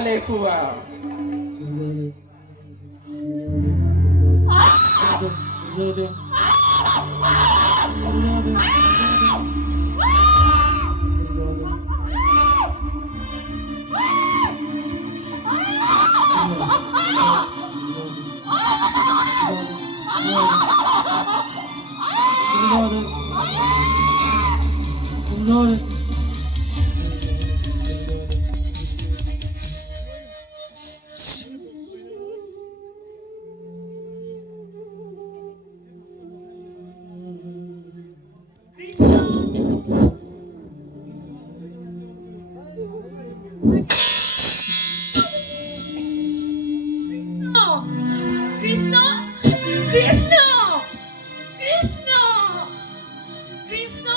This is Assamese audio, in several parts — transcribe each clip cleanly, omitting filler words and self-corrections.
ভালে খুৱা কৃষ্ণ কৃষ্ণ কৃষ্ণ কৃষ্ণ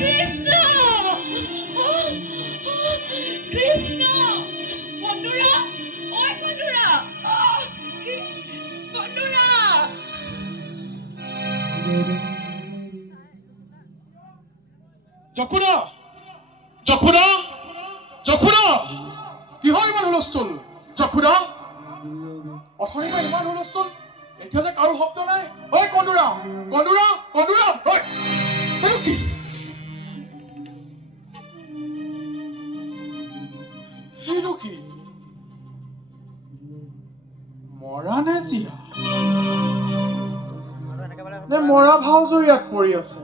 কৃষ্ণ কৃষ্ণ বন্ধুৰা ঐ বন্ধুৰা বন্ধুৰা যখুনা যখুনা যখুনা কিহৰ ইমান হুলস্থুল যখুনা অথনি পৰা ইমান হুলস্থুল এতিয়া যে কাৰো শব্দ নাই ঐ কন্দুৰা কন্দুৰা কন্দুৰা ঐ এইটো কি এইটো কি মৰা নে জীয়া নে মৰা ভাওজৰ ইয়াত পৰি আছে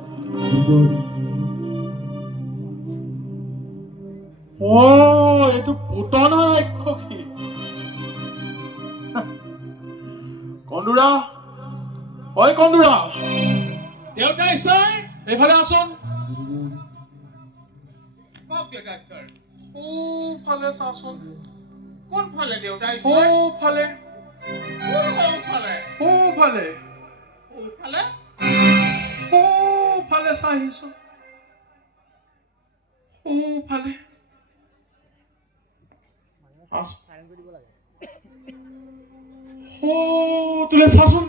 এইটো পুতনা ৰাক্ষসী কন্দুৰা ঐ কন্দুৰা দেউতা ঈশ্বৰ এইফালে আছোন কওক দেউতা ঈশ্বৰ সোঁফালে চাচোন কোনফালে দেউতা ঈশ্বৰ সোঁফালে কোনফালে সোঁফালে সোঁফালে সোঁফালে চাই আহিছো সোঁফালে তোলে চাচোন